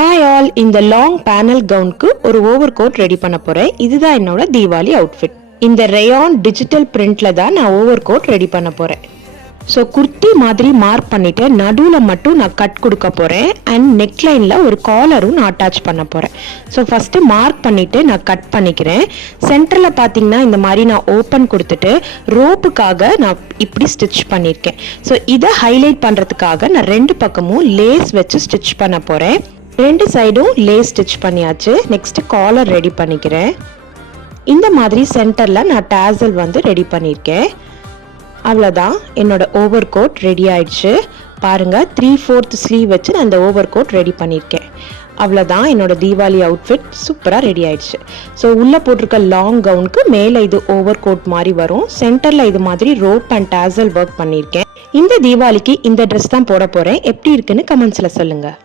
Hi all, இந்த long panel கவுனுக்கு ஒரு over coat ready பண்ண போறேன். இதுதான் என்னோட தீபாவளி அவுட்ஃபிட். இந்த ரேயான் டிஜிட்டல் பிரிண்ட்ல தான் நான் ஓவர் கோட் ரெடி பண்ண போறேன். ஸோ குர்த்தி மாதிரி மார்க் பண்ணிட்டு நடுவில் மட்டும் நான் கட் கொடுக்க போகிறேன். அண்ட் நெக்லைனில் ஒரு காலரும் நான் அட்டாச் பண்ண போகிறேன். ஸோ ஃபஸ்ட்டு மார்க் பண்ணிவிட்டு நான் கட் பண்ணிக்கிறேன். சென்டரில் பார்த்தீங்கன்னா இந்த மாதிரி நான் ஓப்பன் கொடுத்துட்டு ரோப்புக்காக நான் இப்படி ஸ்டிச் பண்ணியிருக்கேன். ஸோ இதை ஹைலைட் பண்ணுறதுக்காக நான் ரெண்டு பக்கமும் லேஸ் வச்சு ஸ்டிச் பண்ண போகிறேன். ரெண்டு சைடும் லேஸ் ஸ்டிச் பண்ணியாச்சு. நெக்ஸ்ட்டு காலர் ரெடி பண்ணிக்கிறேன். இந்த மாதிரி சென்டரில் நான் டேசல் ரெடி பண்ணியிருக்கேன். அவ்வளோதான், என்னோட ஓவர் கோட் ரெடி ஆயிடுச்சு. பாருங்கள், 3/4 ஸ்லீவ் வச்சு நான் இந்த ஓவர் கோட் ரெடி பண்ணியிருக்கேன். அவ்வளோதான், என்னோட தீபாவளி அவுட்ஃபிட் சூப்பராக ரெடி ஆயிடுச்சு. ஸோ உள்ளே போட்டிருக்க லாங் கவுனுக்கு மேலே இது ஓவர் கோட் மாதிரி வரும். சென்டரில் இது மாதிரி ரோப் அண்ட் டேசல் ஒர்க் பண்ணியிருக்கேன். இந்த தீபாவளிக்கு இந்த ட்ரெஸ் தான் போட போகிறேன். எப்படி இருக்குன்னு கமெண்ட்ஸில் சொல்லுங்கள்.